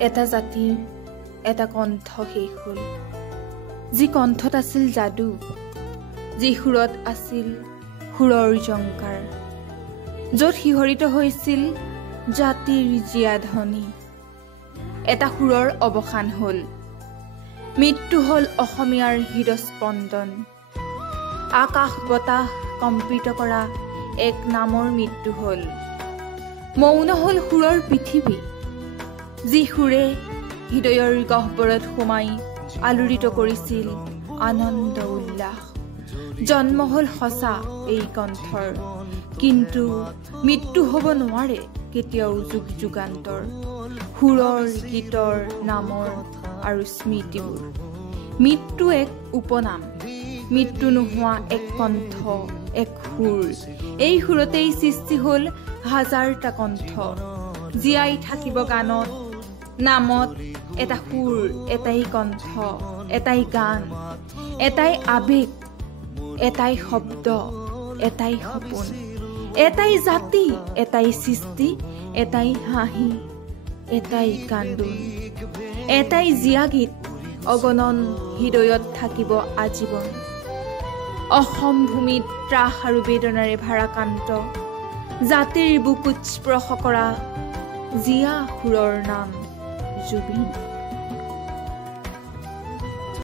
এটা জাতিৰ এটা কণ্ঠ শেষ হ'ল, যি কণ্ঠত আছিল যাদু, যি সুৰত আছিল সুৰৰ জংকাৰ, য'ত শিহৰিত হৈছিল জাতিৰ জীয়াধ্বনি। এটা সুৰৰ অৱসান হ'ল, মৃত্যু হ'ল অসমীয়াৰ হৃদস্পন্দন। আকাশ বতাহ কম্পিত কৰা এক নামৰ মৃত্যু হ'ল। মৌন হ'ল সুৰৰ পৃথিৱী, যি সুৰে হৃদয়ৰ গহ্বৰত সোমাই আলোড়িত কৰিছিল আনন্দ উল্লাস। জন্ম হ'ল সঁচা এই কণ্ঠৰ, কিন্তু মৃত্যু হ'ব নোৱাৰে কেতিয়াও যুগ যুগান্তৰ। সুৰৰ গীতৰ নামৰ আৰু স্মৃতিবোৰ। মৃত্যু এক উপনাম, মৃত্যু নোহোৱা এক কণ্ঠ, এক সুৰ। এই সুৰতেই সৃষ্টি হ'ল হাজাৰটা কণ্ঠ, জীয়াই থাকিব গানত, নামত। এটা সুৰ, এটাই কণ্ঠ, এটাই গান, এটাই আবেগ, এটাই শব্দ, এটাই সপোন, এটাই জাতি, এটাই সৃষ্টি, এটাই হাঁহি, এটাই কান্দোন, এটাই জীয়া গীত অগণন হৃদয়ত থাকিব আজীৱন। অসম ভূমিত ত্ৰাস আৰু বেদনাৰে ভাৰাক্ৰান্ত, জাতিৰ বুকুত স্পৰ্শ কৰা জীয়া সুৰৰ নাম জুবিন।